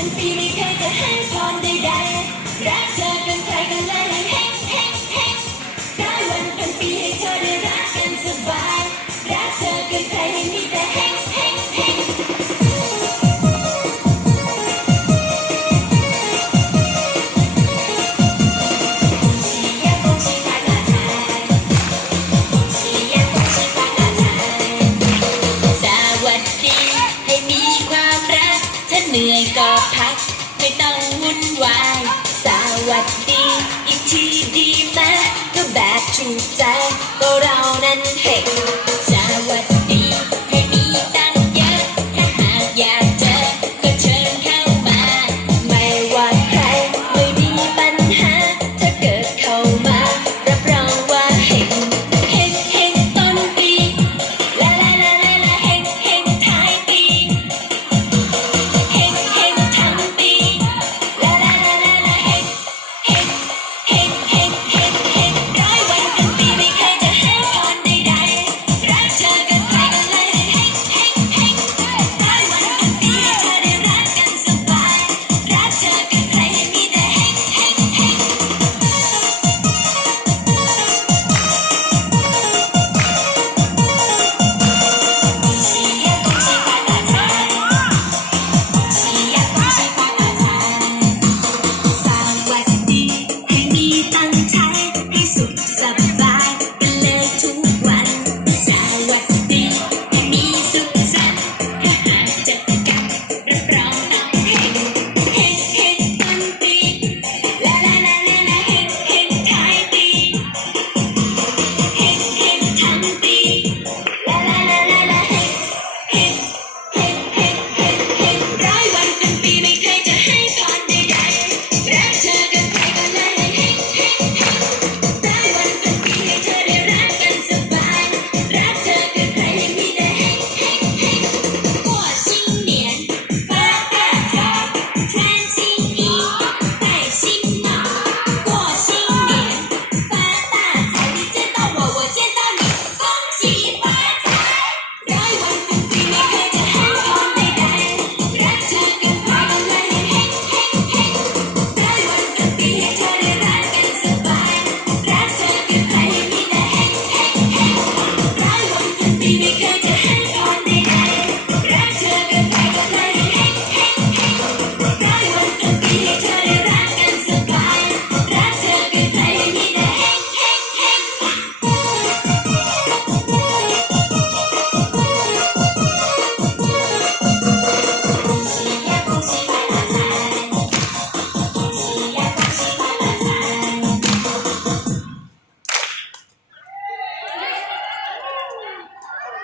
พันปีไม่เคยจะให้พรใดๆรักเธอเป็นใครกันแล้ว ก็พัก ไม่ต้องวุ่นวาย สวัสดี อีกทีดีไหมก็แบบถูกใจ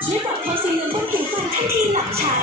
ไม่บอกเขาซีเงินต้องผิวพรรทันทีหลังใช้